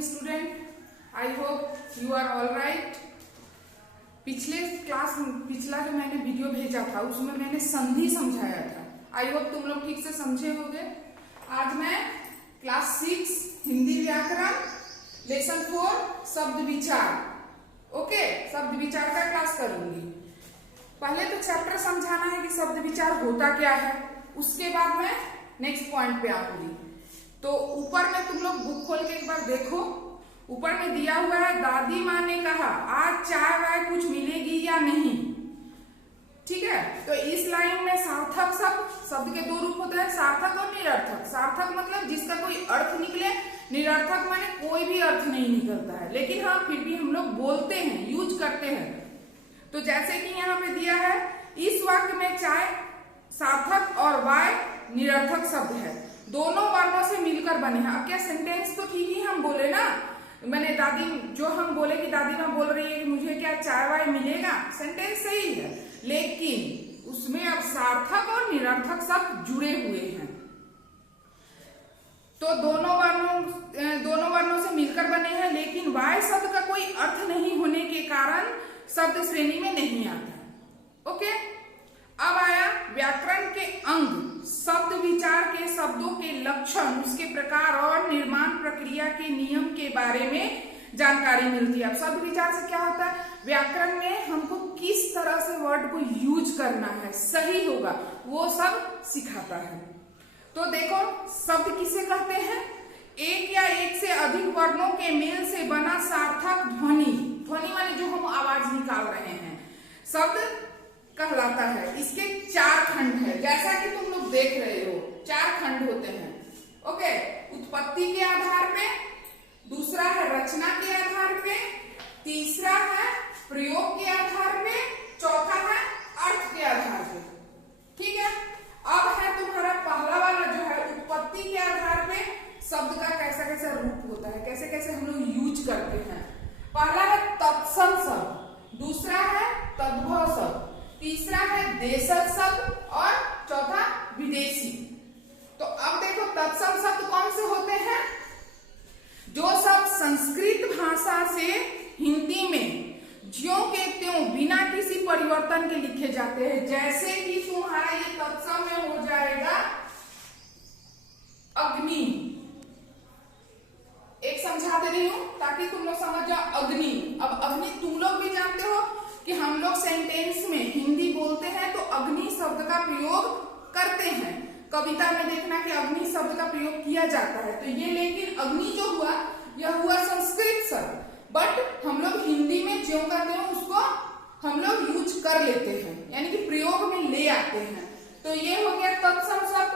Morning student, I hope you are all right. पिछला जो मैंने वीडियो भेजा था उसमें मैंने संधि समझाया था। आई होप तुम लोग ठीक से समझे होंगे। आज मैं क्लास 6 हिंदी व्याकरण लेसन 4 शब्द विचार, ओके, शब्द विचार का क्लास करूंगी। पहले तो चैप्टर समझाना है कि शब्द विचार होता क्या है, उसके बाद मैं नेक्स्ट पॉइंट पे आऊंगी। तो ऊपर में तुम लोग बुक खोल के एक बार देखो, ऊपर में दिया हुआ है दादी माँ ने कहा आज चाय वाय कुछ मिलेगी या नहीं। ठीक है, तो इस लाइन में सार्थक शब्द के दो रूप होते हैं, सार्थक और निरर्थक। सार्थक मतलब जिसका कोई अर्थ निकले, निरर्थक माने कोई भी अर्थ नहीं निकलता है, लेकिन हाँ फिर भी हम लोग बोलते हैं, यूज करते हैं। तो जैसे कि यहाँ पे दिया है, इस वाक्य में चाय सार्थक और वाय निरर्थक शब्द है, दोनों वर्णों से मिलकर बने हैं। अब क्या सेंटेंस तो ठीक ही हम बोले ना, मैंने दादी जो हम बोले कि दादी माँ बोल रही है कि मुझे क्या चाय वाय मिलेगा, सेंटेंस सही है, लेकिन उसमें अब सार्थक और निरर्थक शब्द जुड़े हुए हैं। तो दोनों वर्णों से मिलकर बने हैं, लेकिन वाय शब्द का कोई अर्थ नहीं होने के कारण शब्द श्रेणी में नहीं आता है। ओके, अब आया व्याकरण के अंग, शब्द विचार के शब्दों के लक्षण, उसके प्रकार और निर्माण प्रक्रिया के नियम के बारे में जानकारी मिलती है। अब शब्द विचार से क्या होता है, व्याकरण में हमको किस तरह से वर्ड को यूज करना है, सही होगा, वो सब सिखाता है। तो देखो शब्द किसे कहते हैं, एक या एक से अधिक वर्णों के मेल से बना सार्थक ध्वनि, ध्वनि माने जो हम आवाज निकाल रहे हैं, शब्द कहलाता है। इसके 4 खंड है, जैसा कि तुम लोग देख रहे हो 4 खंड होते हैं। ओके, उत्पत्ति के आधार पे, दूसरा है रचना के आधार पे, तीसरा है प्रयोग के आधार पे, चौथा है अर्थ के आधार पे। ठीक है, अब है तुम्हारा पहला वाला जो है उत्पत्ति के आधार पे शब्द का कैसा कैसा रूप होता है, कैसे कैसे हम लोग यूज करते हैं। पहला है तत्सम शब्द, दूसरा है तद्भव शब्द, तीसरा है देशज शब्द और चौथा विदेशी। तो अब देखो तत्सम शब्द कौन से होते हैं, जो शब्द संस्कृत भाषा से हिंदी में ज्यों के त्यों बिना किसी परिवर्तन के लिखे जाते हैं। जैसे कि तुम्हारा ये तत्सम में हो जाएगा अग्नि, एक समझा दे रही हूं ताकि तुम लोग समझ जाओ अग्नि। अब अग्नि तुम लोग भी जानते हो कि हम लोग सेंटेंस में हिंदी बोलते हैं तो अग्नि शब्द का प्रयोग करते हैं। कविता में देखना कि अग्नि शब्द का प्रयोग किया जाता है। तो ये लेकिन अग्नि जो हुआ यह हुआ संस्कृत शब्द, बट हम लोग हिंदी में ज्यों करते हैं उसको हम लोग यूज कर लेते हैं, यानी कि प्रयोग में ले आते हैं। तो ये हो गया तत्सम शब्द।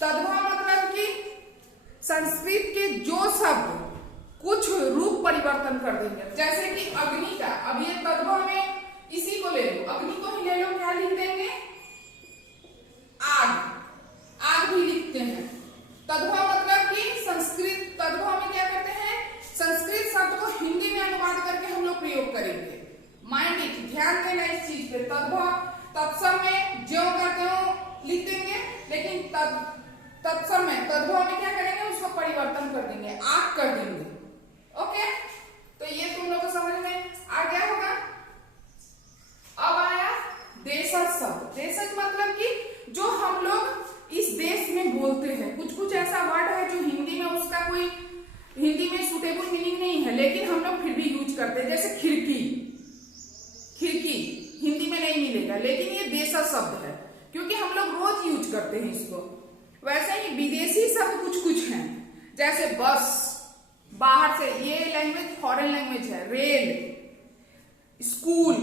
तद्भव मतलब कि संस्कृत के जो शब्द कुछ रूप परिवर्तन कर देंगे, जैसे कि अग्नि का, अब ये तद्भव में इसी को ले लो, अग्नि को ही ले लो, क्या लिख देंगे आग, आग भी लिखते हैं। तद्भव मतलब कि संस्कृत, तद्भव में क्या करते हैं, संस्कृत शब्द को हिंदी में अनुवाद करके हम लोग प्रयोग करेंगे। माइंड इट, ध्यान देना इस चीज पे। तद्भव तत्सम में ज्यों करते हो लिख देंगे, लेकिन तत्सम में तद्भव में क्या करेंगे, उसको परिवर्तन कर देंगे, आग कर देंगे। ओके, तो ये तुम लोग को समझ में आ गया होगा। अब आया देशज शब्द। देशज मतलब कि जो हम लोग इस देश में बोलते हैं, कुछ कुछ ऐसा वर्ड है जो हिंदी में उसका कोई हिंदी में सुटेबल मीनिंग नहीं है, लेकिन हम लोग फिर भी यूज करते हैं। जैसे खिड़की, खिड़की हिंदी में नहीं मिलेगा, लेकिन ये देशज शब्द है क्योंकि हम लोग रोज यूज करते हैं इसको। वैसे ही विदेशी शब्द कुछ कुछ हैं, जैसे बस, बाहर से, ये लैंग्वेज फॉरेन लैंग्वेज है। रेल, स्कूल,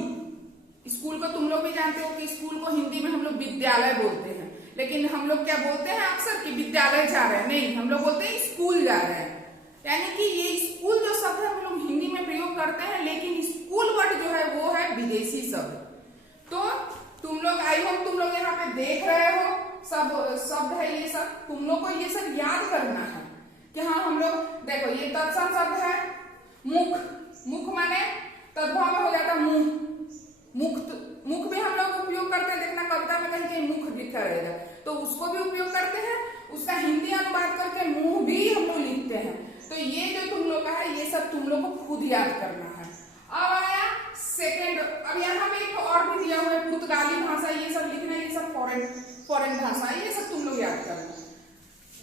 स्कूल को तुम लोग भी जानते हो कि स्कूल को हिंदी में हम लोग विद्यालय बोलते हैं, लेकिन हम लोग क्या बोलते हैं अक्सर कि विद्यालय जा रहे हैं, नहीं, हम लोग बोलते हैं स्कूल जा रहे हैं। यानी कि ये स्कूल जो शब्द है हम लोग हिंदी में प्रयोग करते हैं, लेकिन स्कूल वर्ड जो है वो है विदेशी शब्द। तो तुम लोग, आई होप तुम लोग यहाँ पे देख रहे हो सब शब्द है, ये सब तुम लोग को ये सब याद करना है कि हाँ हम लोग देखो ये तत्सम शब्द है। मुख, मुख माने तद्भव में हो जाता मुंह, मुख भी हम लोग उपयोग करते हैं। देखना कविता में कहीं कहीं मुख लिखा रहेगा तो उसको भी उपयोग करते हैं, उसका हिंदी अनुवाद करके मुंह भी हम लोग लिखते हैं। तो ये याद करना है। अब आया सेकेंड, अब यहाँ पे एक और भी दिया हुआ है पुर्तगाली भाषा, ये सब लिखना है, ये सब फॉरेन भाषा, ये सब तुम लोग याद करना।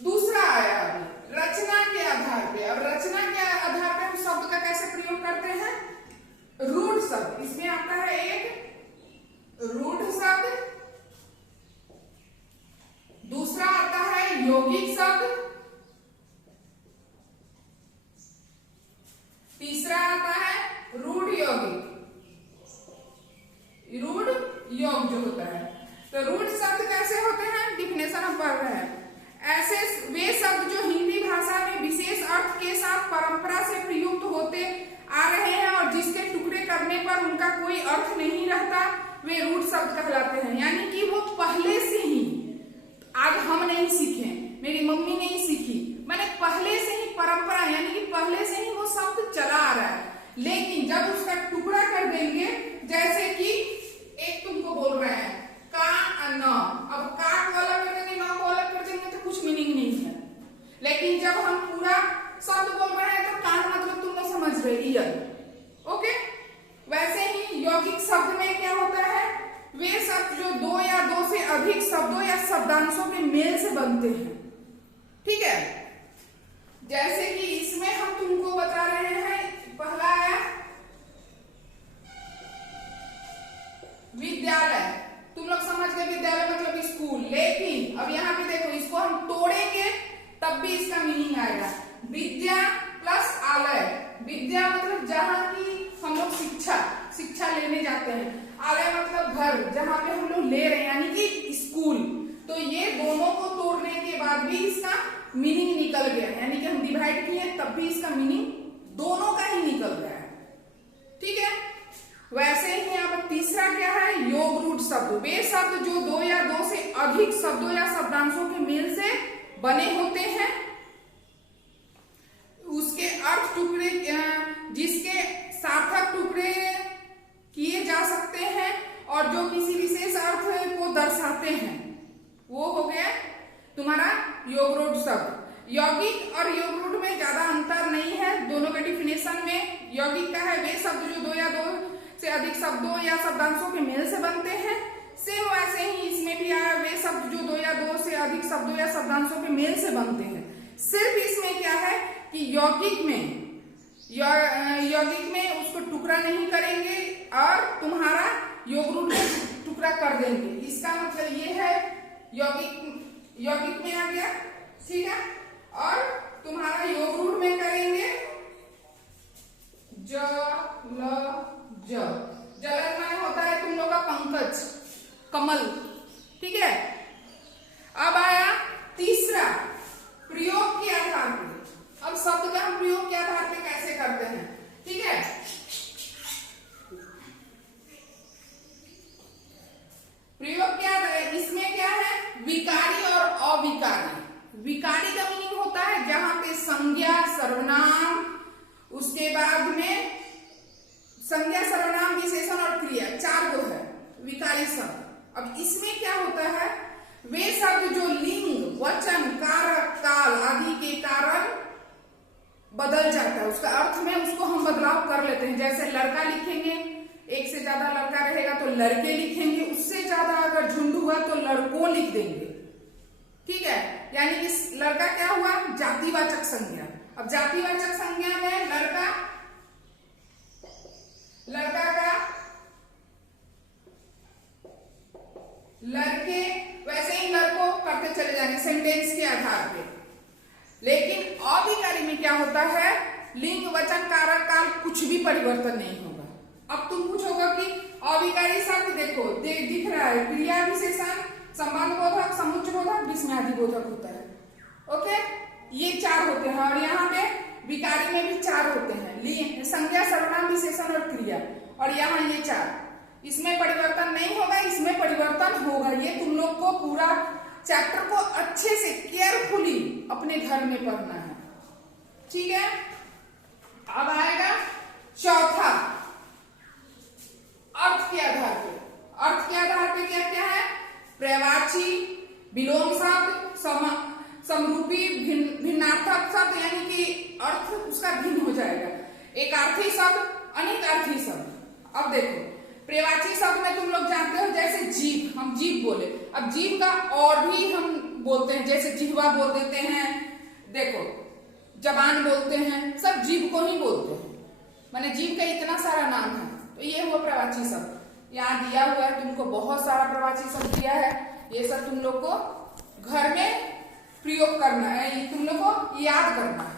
दूसरा आया अभी रचना के आधार पे। अब रचना के आधार पे हम शब्द का कैसे प्रयोग करते हैं? रूढ़ शब्द, इसमें आता है एक रूढ़ शब्द, दूसरा आता है यौगिक शब्द, तीसरा आता है रूढ़ यौगिक, रूढ़ योग जो होता है। तो रूढ़ शब्द कैसे होते हैं? डिफिनेशन हम पढ़ रहे हैं। ऐसे वे शब्द जो हिंदी भाषा में विशेष अर्थ के साथ परंपरा से प्रयुक्त होते आ रहे हैं और जिसके टुकड़े करने पर उनका कोई अर्थ नहीं रहता, वे रूढ़ शब्द कहलाते हैं। यानी कि वो पहले से ही, आज हम नहीं सीखे, मेरी मम्मी नहीं सीखी, मैंने पहले से ही परंपरा, यानी कि पहले से ही वो शब्द चला आ रहा है, लेकिन जब उसका टुकड़ा कर देंगे, जैसे कि एक तुमको बोल रहे हैं का न, अब का को अलग कर देंगे, न को अलग कर देंगे तो कुछ मीनिंग नहीं है, लेकिन जब हम पूरा शब्द बोल रहे हैं तो कान मतलब तुम लोग समझ रहे, ईयर। ओके, वैसे ही यौगिक शब्द में क्या होता है? वे शब्द जो दो या दो से अधिक शब्दों या शब्दांशों के मेल से बनते हैं। ठीक है, जैसे कि इसमें हम तुमको बता रहे हैं, पहला है विद्यालय, तुम लोग समझ गए विद्यालय मतलब स्कूल, लेकिन अब यहाँ पे देखो, इसको हम तोड़ेंगे तब भी इसका मीनिंग आएगा। विद्या प्लस आलय, विद्या मतलब जहाँ की हम लोग शिक्षा लेने जाते हैं, आलय मतलब घर जहाँ पे हम लोग ले रहे हैं, यानी कि स्कूल। तो ये दोनों को तोड़ने के बाद भी इसका मीनिंग निकल गया, यानी कि हम डिवाइड किए तब भी इसका मीनिंग दोनों का ही निकल गया है। ठीक है, वैसे ही यहाँ पर तीसरा क्या है? योग रूढ़ शब्द, वे शब्द जो दो या दो से अधिक शब्दों या शब्दांशों के मेल से बने होते हैं, उसके अर्थ टुकड़े, जिसके सार्थक टुकड़े किए जा सकते हैं और जो किसी विशेष अर्थ को दर्शाते हैं, वो हो गया तुम्हारा योग रूढ़ शब्द। यौगिक और योग रूढ़ में ज्यादा अंतर नहीं है, दोनों के डिफिनेशन में। यौगिक का है वे शब्द जो दो या दो से अधिक शब्दों या शब्दांशों के मेल से बनते हैं। सेम वैसे ही इसमें भी आया, वे शब्द जो दो या दो से अधिक शब्दों या शब्दांशों के मेल से बनते हैं। सिर्फ इसमें क्या है कि यौगिक में उसको टुकड़ा नहीं करेंगे और तुम्हारा योग रूढ़ में टुकड़ा कर देंगे। इसका मतलब ये है यौगिक में आ गया, ठीक है, और तुम्हारा योग रूढ़ में करेंगे जलद में होता है तुम लोग का पंकज, कमल। ठीक है, अब आया तीसरा प्रयोग के आधार पे। अब शब्द का हम प्रयोग के आधार पे कैसे करते हैं? ठीक है, प्रयोग क्या है? इसमें क्या है? विकारी और अविकारी। विकारी का मीनिंग होता है जहां पे संज्ञा, सर्वनाम, उसके बाद में संज्ञा, सर्वनाम, विशेषण और क्रिया, चार गो है विकारी शब्द। अब इसमें क्या होता है? वे शब्द जो लिंग, वचन, कारक, काल आदि के कारण बदल जाता है, उसका अर्थ में उसको हम बदलाव कर लेते हैं। जैसे लड़का लिखेंगे, एक से ज्यादा लड़का रहेगा तो लड़के लिखेंगे, उससे ज्यादा अगर झुंड हुआ तो लड़कों लिख देंगे। ठीक है, यानी कि लड़का क्या हुआ? जातिवाचक संज्ञा। अब जातिवाचक संज्ञा में लड़का का लड़के, वैसे ही लड़कों करते चले जाएंगे सेंटेंस के आधार पे। लेकिन अविकारी में क्या होता है? लिंग, वचन, कारक, काल कुछ भी परिवर्तन नहीं होगा। अब तुम पूछोगे कि अविकारी शब्द देखो दिख रहा है, क्रिया, विशेषण, संबंध बोधक, समुच्चय बोधक, विस्मयादि बोधक होता है। ओके, ये चार होते हैं। और यहाँ पे विकारी में भी चार होते हैं, संज्ञा, सर्वनाम, विशेषण और क्रिया। और यहाँ ये चार, इसमें परिवर्तन नहीं होगा, इसमें परिवर्तन होगा। ये तुम लोग को पूरा चैप्टर को अच्छे से केयरफुली अपने घर में पढ़ना है। ठीक है, अब आएगा चौथा, अर्थ के आधार पे। अर्थ के आधार पे क्या क्या है? प्रवाची, विलोम शब्द, समरूपी, भिन्नार्थक शब्द, यानी कि अर्थ उसका भिन्न हो जाएगा। एक अर्थी शब्द, अनेक अर्थी शब्द। अब देखो प्रवाची शब्द में तुम लोग जानते हो, जैसे जीभ, हम जीभ बोले, अब जीभ का और भी हम बोलते हैं, जैसे जिह्वा बोल देते हैं, देखो जबान बोलते हैं, सब जीभ को ही बोलते हैं, माने जीभ का इतना सारा नाम है। तो ये हुआ प्रवाची शब्द। यहाँ दिया हुआ है तुमको, बहुत सारा प्रवाची शब्द दिया है, ये सब तुम लोग को घर में प्रयोग करना है, तुम लोग को याद करना है।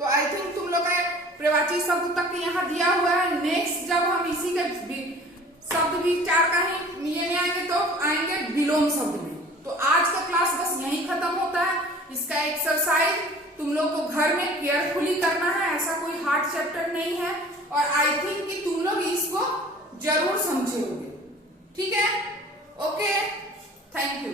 तो आई थिंक तुम लोग प्रवाची शब्द तक यहाँ दिया हुआ है। नेक्स्ट जब हम इसी के शब्द विचार का ही ये में आएंगे तो आएंगे विलोम शब्द में। तो आज का क्लास बस यहीं खत्म होता है। इसका एक्सरसाइज तुम लोग को घर में केयरफुली करना है, ऐसा कोई हार्ड चैप्टर नहीं है, और आई थिंक कि तुम लोग इसको जरूर समझे होगे। ठीक है, ओके, थैंक यू।